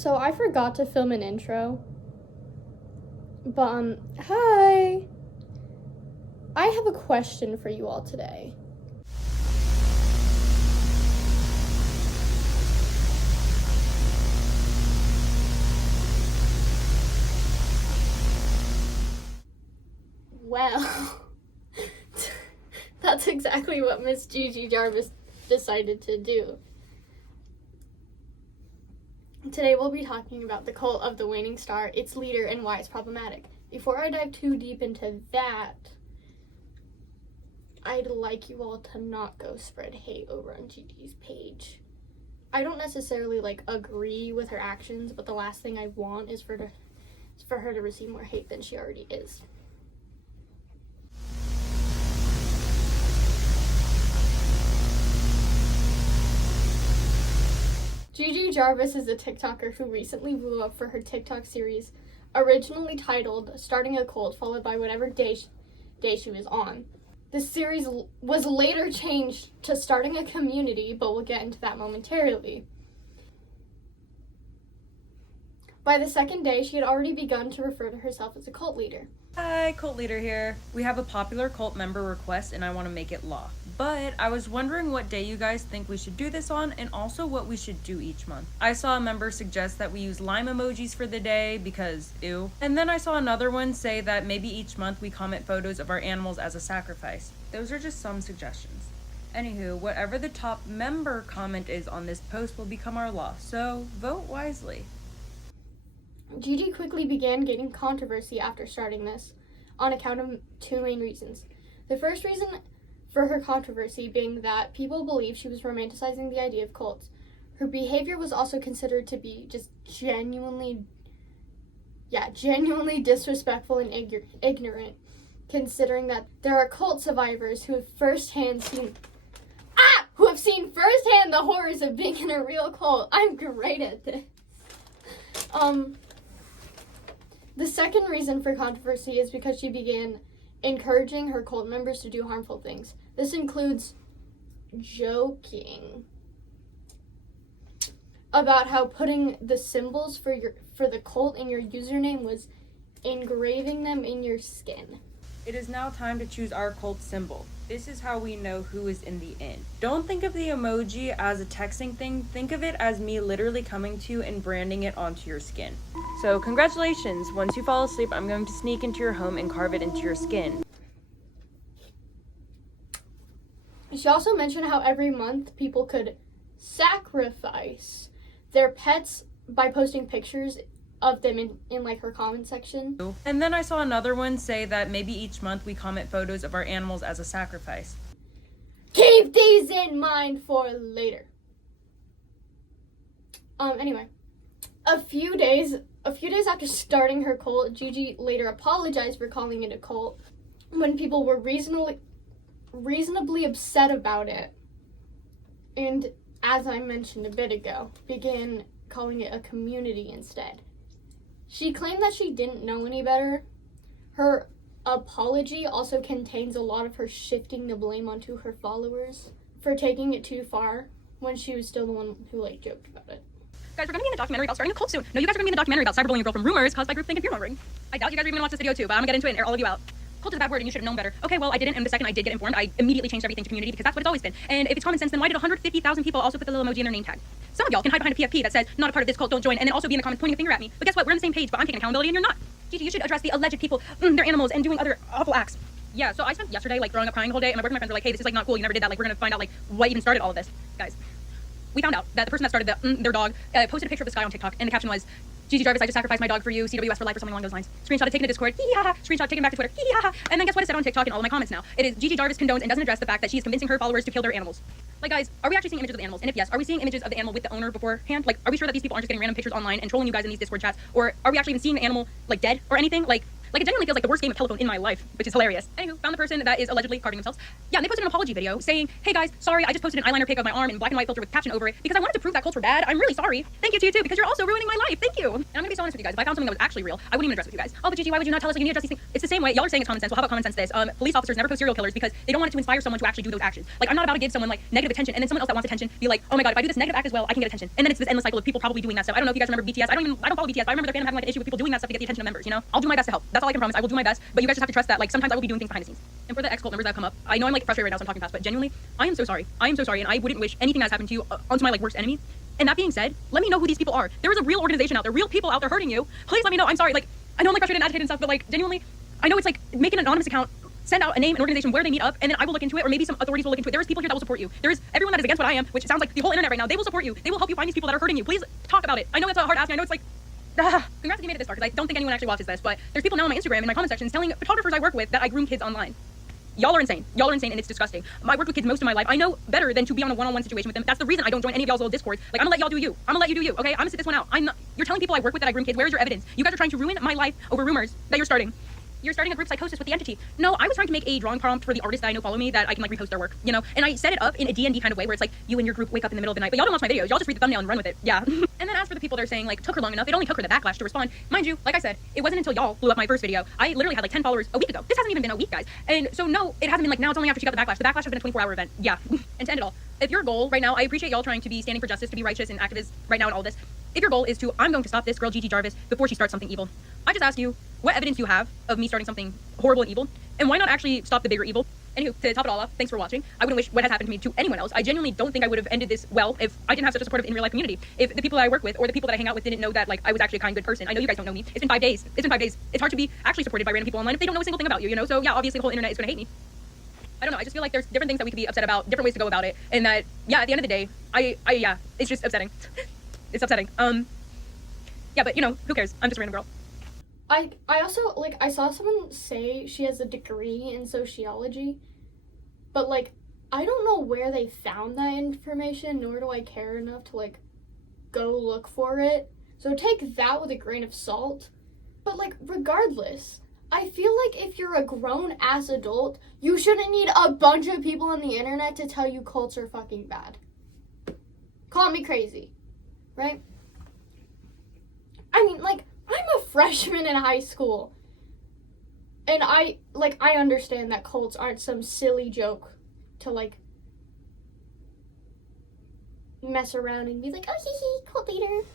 So I forgot to film an intro. But, hi! I have a question for you all today. Well, that's exactly what Miss Gigi Jarvis decided to do. Today we'll be talking about the cult of the waning star, its leader, and why it's problematic. Before I dive too deep into that, I'd like you all to not go spread hate over on Gigi's page. I don't necessarily agree with her actions, but the last thing I want is for her to receive more hate than she already is. Gigi Jarvis is a TikToker who recently blew up for her TikTok series, originally titled Starting a Cult, followed by whatever day she was on. The series was later changed to Starting a Community, but we'll get into that momentarily. By the second day, she had already begun to refer to herself as a cult leader. Hi, cult leader here. We have a popular cult member request and I want to make it law. But I was wondering what day you guys think we should do this on and also what we should do each month. I saw a member suggest that we use lime emojis for the day because ew. And then I saw another one say that maybe each month we comment photos of our animals as a sacrifice. Those are just some suggestions. Anywho, whatever the top member comment is on this post will become our law, so vote wisely. Gigi quickly began getting controversy after starting this, on account of two main reasons. The first reason for her controversy being that people believe she was romanticizing the idea of cults. Her behavior was also considered to be just genuinely disrespectful and ignorant, considering that there are cult survivors who have seen firsthand the horrors of being in a real cult. I'm great at this. The second reason for controversy is because she began encouraging her cult members to do harmful things. This includes joking about how putting the symbols for the cult in your username was engraving them in your skin. It is now time to choose our cult symbol. This is how we know who is in the inn. Don't think of the emoji as a texting thing. Think of it as me literally coming to you and branding it onto your skin. So congratulations. Once you fall asleep, I'm going to sneak into your home and carve it into your skin. She also mentioned how every month people could sacrifice their pets by posting pictures of them in her comment section. And then I saw another one say that maybe each month we comment photos of our animals as a sacrifice. Keep these in mind for later. Anyway, a few days after starting her cult, Gigi later apologized for calling it a cult when people were reasonably upset about it. And as I mentioned a bit ago, began calling it a community instead. She claimed that she didn't know any better. Her apology also contains a lot of her shifting the blame onto her followers for taking it too far when she was still the one who joked about it. Guys, we're gonna be in the documentary about starting a cult soon. No, you guys are gonna be in the documentary about cyberbullying a girl from rumors caused by groupthink and fear-mongering. I doubt you guys are even gonna watch this video too, but I'm gonna get into it and air all of you out. Cult is a bad word and you should have known better. Okay, well, I didn't, and the second I did get informed, I immediately changed everything to community because that's what it's always been. And if it's common sense, then why did 150,000 people also put the little emoji in their name tag? Some of y'all can hide behind a PFP that says, not a part of this cult, don't join, and then also be in the comments pointing a finger at me. But guess what? We're on the same page, but I'm taking accountability and you're not. Gigi, you should address the alleged people, their animals, and doing other awful acts. Yeah, so I spent yesterday throwing up crying the whole day, and my boyfriend and my friends were like, hey, this is not cool, you never did that, we're gonna find out what even started all of this. Guys, we found out that the person that started their dog posted a picture of this guy on TikTok, and the caption was, Gigi Jarvis, I just sacrificed my dog for you, CWS for life, or something along those lines. Screenshot taken to Discord, hee-ha-ha, screenshot taken back to Twitter, hee-ha-ha, and then guess what it said on TikTok in all of my comments now? It is Gigi Jarvis condones and doesn't address the fact that she is convincing her followers to kill their animals. Guys, are we actually seeing images of the animals? And if yes, are we seeing images of the animal with the owner beforehand? Are we sure that these people aren't just getting random pictures online and trolling you guys in these Discord chats? Or are we actually even seeing the animal, dead or anything? Like, it genuinely feels like the worst game of telephone in my life, which is hilarious. Anywho, found the person that is allegedly carving themselves. Yeah, and they posted an apology video saying, hey guys, sorry, I just posted an eyeliner pic of my arm in black and white filter with caption over it because I wanted to prove that cults were bad. I'm really sorry. Thank you to you too, because you're also ruining my life. Thank you. And I'm gonna be so honest with you guys. If I found something that was actually real, I wouldn't even address it with you guys. Oh, but Gigi, why would you not tell us like you need to address these things? It's the same way. Y'all are saying it's common sense. Well, how about common sense this? Police officers never post serial killers because they don't want it to inspire someone to actually do those actions. Like, I'm not about to give someone like negative attention and then someone else that wants attention be like, oh my god, if I do this negative act as well, I can get attention. And then it's this endless cycle of people probably doing that stuff. I don't know if you guys remember BTS. I don't follow BTS, but I remember their fandom having like an issue with people doing that stuff to get the attention of members, you know? I'll do my best to help. That's all I can promise. I will do my best, but you guys just have to trust that like sometimes I will be doing things behind the scenes. And for the ex-cult members that come up, I know I'm like frustrated right now, so I'm talking fast, but genuinely, I am so sorry. I am so sorry, and I wouldn't wish anything that's happened to you onto my like worst enemy. And that being said, let me know who these people are. There is a real organization out there, real people out there hurting you. Please let me know. I'm sorry. Like, I know I'm like frustrated and agitated and stuff, but like genuinely, I know it's like make an anonymous account, send out a name, an organization where they meet up, and then I will look into it, or maybe some authorities will look into it. There is people here that will support you. There is everyone that is against what I am, which sounds like the whole internet right now. They will support you. They will help you find these people that are hurting you. Please talk about it. I know it's a hard ask. I know it's like, congrats if you made it this far, because I don't think anyone actually watches this, but there's people now on my Instagram in my comment sections telling photographers I work with that I groom kids online. Y'all are insane. Y'all are insane, and it's disgusting. I work with kids most of my life. I know better than to be on a one-on-one situation with them. That's the reason I don't join any of y'all's little discords. Like, I'm gonna let y'all do you. I'm gonna let you do you, okay? I'm gonna sit this one out. You're telling people I work with that I groom kids. Where is your evidence? You guys are trying to ruin my life over rumors that you're starting. You're starting a group psychosis with the entity. No, I was trying to make a drawing prompt for the artists that I know follow me that I can like repost their work, you know? And I set it up in a D&D kind of way where it's like you and your group wake up in the middle of the night, but y'all don't watch my videos. Y'all just read the thumbnail and run with it. Yeah. And then as for the people that are saying like took her long enough, it only took her the backlash to respond. Mind you, like I said, it wasn't until y'all blew up my first video. I literally had like 10 followers a week ago. This hasn't even been a week, guys. And so no, it hasn't been like now, it's only after she got the backlash. The backlash has been a 24-hour event. Yeah. And to end it all, if your goal right now, I appreciate y'all trying to be standing for justice, to be righteous and activists right now and all this. If your goal is to, I'm going to stop this girl Gigi Jarvis before she starts something evil, I just ask you, what evidence do you have of me starting something horrible and evil? And why not actually stop the bigger evil? Anywho, to top it all off, thanks for watching. I wouldn't wish what has happened to me to anyone else. I genuinely don't think I would have ended this well if I didn't have such a supportive in real life community. If the people that I work with or the people that I hang out with didn't know that like I was actually a kind, good person. I know you guys don't know me. It's been 5 days. It's been 5 days. It's hard to be actually supported by random people online if they don't know a single thing about you, you know? So yeah, obviously the whole internet is gonna hate me. I don't know. I just feel like there's different things that we could be upset about, different ways to go about it, and that yeah, at the end of the day, yeah, it's just upsetting. It's upsetting. Yeah, but you know, who cares? I'm just a random girl. I also, like, I saw someone say she has a degree in sociology, but, like, I don't know where they found that information, nor do I care enough to, like, go look for it. So take that with a grain of salt. But, like, regardless, I feel like if you're a grown-ass adult, you shouldn't need a bunch of people on the internet to tell you cults are fucking bad. Call me crazy, right? I mean, like, I'm a freshman in high school, and I understand that cults aren't some silly joke to, like, mess around and be like, oh, hee hee, cult leader.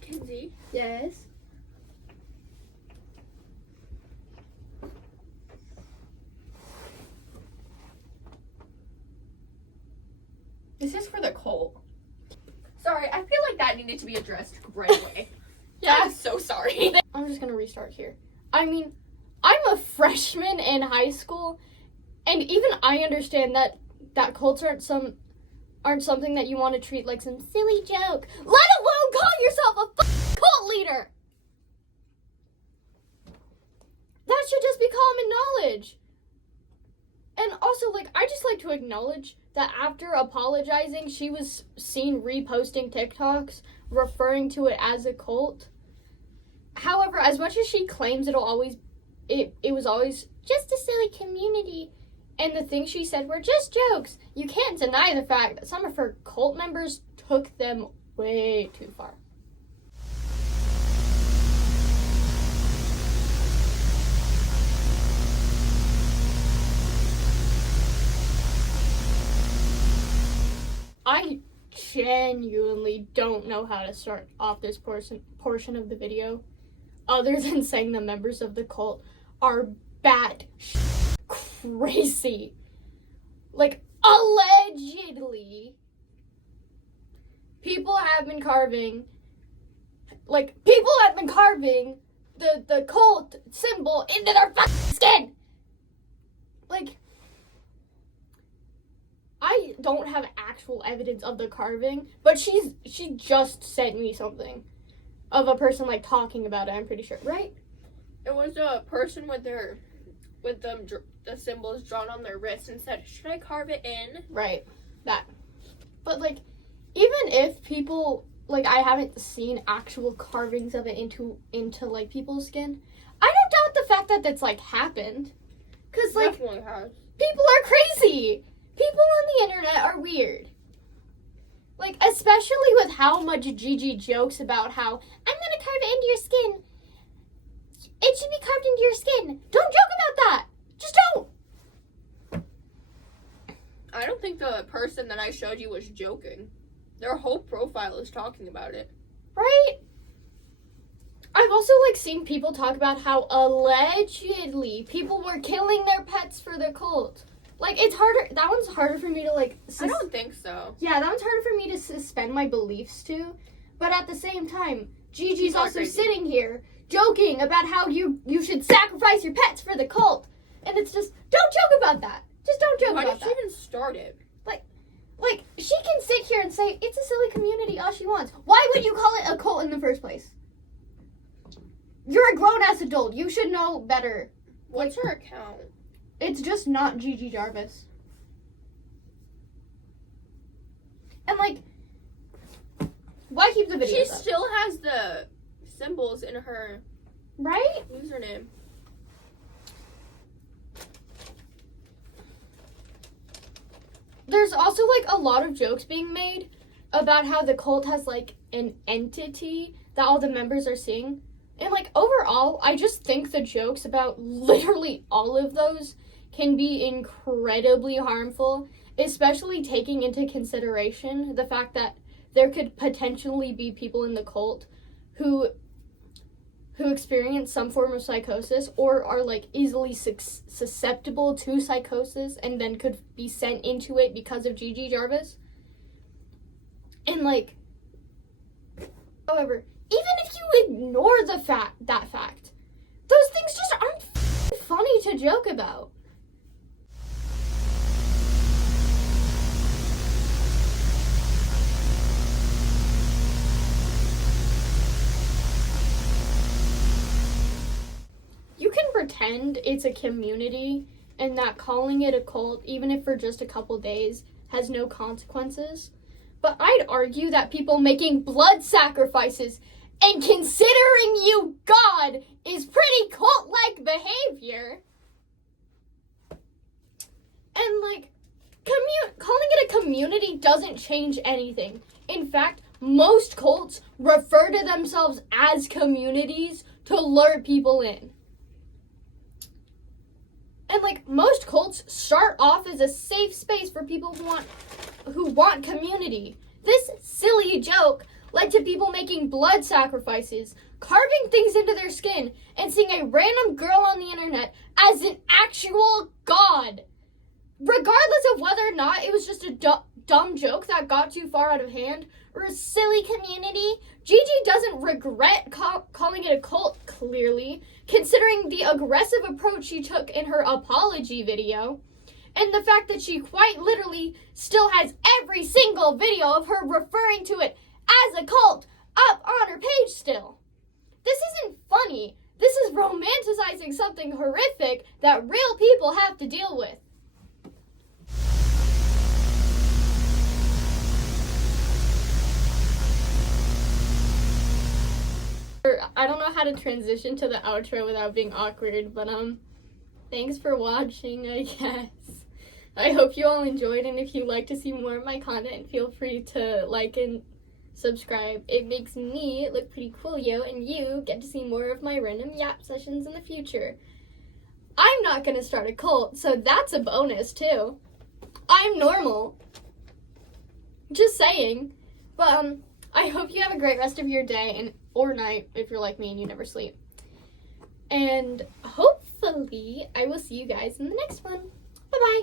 Kenzie, Yes? this is for the cult. Sorry, I feel like that needed to be addressed right away. Yeah. I'm so sorry. I'm just gonna restart here. I mean, I'm a freshman in high school, and even I understand that cults aren't something that you want to treat like some silly joke, let alone call yourself a cult leader. That should just be common knowledge. And also, like, I just like to acknowledge that after apologizing, she was seen reposting TikToks referring to it as a cult. However, as much as she claims it was always just a silly community, and the things she said were just jokes, you can't deny the fact that some of her cult members took them way too far. I genuinely don't know how to start off this portion of the video other than saying the members of the cult are bat crazy. Like, allegedly, people have been carving the cult symbol into their fucking skin. Like, I don't have actual evidence of the carving, but she just sent me something of a person like talking about it, I'm pretty sure, right? It was a person with the symbols drawn on their wrist and said, should I carve it in? Right, that. But like, even if people, like, I haven't seen actual carvings of it into like people's skin, I don't doubt the fact that that's, like, happened. Because, like, Definitely has. people are crazy. People on the internet are weird. Like, especially with how much Gigi jokes about how, I'm gonna carve it into your skin. It should be carved into your skin. Don't joke about that. Just don't. I don't think the person that I showed you was joking. Their whole profile is talking about it. Right? I've also, like, seen people talk about how allegedly people were killing their pets for the cult. Like, it's harder, that one's harder for me to, like... I don't think so. Yeah, that one's harder for me to suspend my beliefs to. But at the same time, Gigi's People are also crazy. sitting here joking about how you should sacrifice your pets for the cult. And it's just, don't joke about that. Just don't joke Why about did she that. even start it? Like, she can sit here and say, it's a silly community all she wants. Why would you call it a cult in the first place? You're a grown-ass adult. You should know better. What's her account? It's just not Gigi Jarvis. And, like, why keep the videos She up? still has the symbols in her Right? username. There's also, like, a lot of jokes being made about how the cult has, like, an entity that all the members are seeing. And, like, overall, I just think the jokes about literally all of those can be incredibly harmful, especially taking into consideration the fact that there could potentially be people in the cult who experience some form of psychosis or are, like, easily susceptible to psychosis and then could be sent into it because of Gigi Jarvis. And, like, however, even if you ignore that fact, those things just aren't funny to joke about. You can pretend it's a community and that calling it a cult, even if for just a couple days, has no consequences. But I'd argue that people making blood sacrifices and considering you God is pretty cult-like behavior. And, like, calling it a community doesn't change anything. In fact, most cults refer to themselves as communities to lure people in. And, like, most cults start off as a safe space for people who want community. This silly joke led to people making blood sacrifices, carving things into their skin, and seeing a random girl on the internet as an actual god. Regardless of whether or not it was just a dumb joke that got too far out of hand, or a silly community, Gigi doesn't regret calling it a cult, clearly, considering the aggressive approach she took in her apology video, and the fact that she quite literally still has every single video of her referring to it as a cult up on her page still. This isn't funny. This is romanticizing something horrific that real people have to deal with. I don't know how to transition to the outro without being awkward, but thanks for watching, I guess. I hope you all enjoyed, and if you'd like to see more of my content, feel free to like and subscribe. It makes me look pretty cool, and you get to see more of my random yap sessions in the future. I'm not gonna start a cult, so that's a bonus too. I'm normal. Just saying. But I hope you have a great rest of your day or night if you're like me and you never sleep. And hopefully I will see you guys in the next one. Bye-bye.